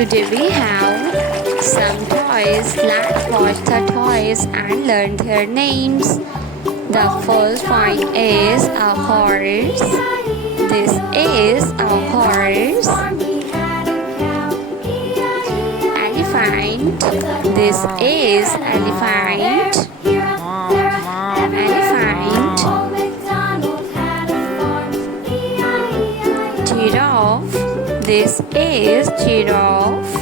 Today we have some toys. Let's watch the toys and learn their names. The first one is a horse. This is a horse. Elephant. This is elephant. Elephant. Giraffe. This is giraffe.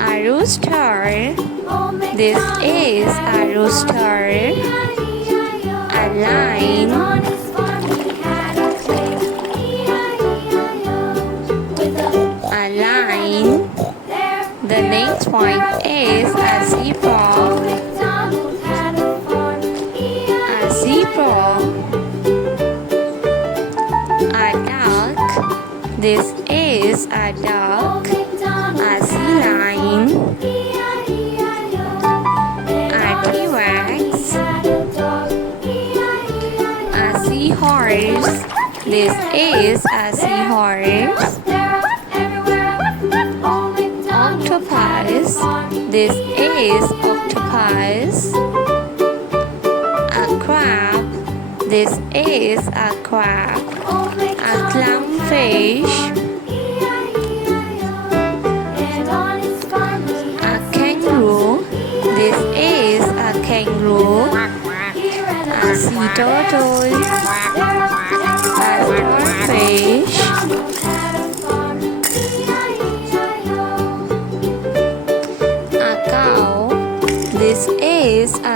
A rooster. This is a rooster. A lion. A lion. The next one is a zebra. A zebra. A duck. This is a duck. A sea lion. A T-Rex. A seahorse. This is a seahorse. Octopus. This is octopus. A crab. This is a crab. A clownfish. A kangaroo. This is a kangaroo. A sea turtle. A starfish. A cow. This is a